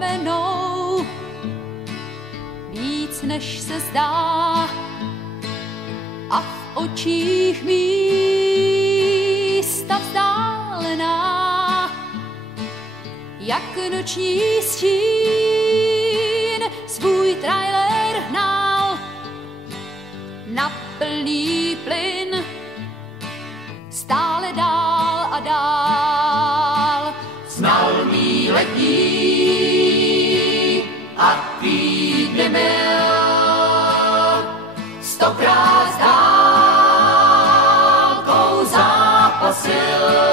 kamenou, víc než se zdá, a v očích místa vzdálená, jak noční stín svůj trailer hnal na plný plyn, stále dál a dál. Znal mý letní a týdny mil, stokrát s dálkou zápasil.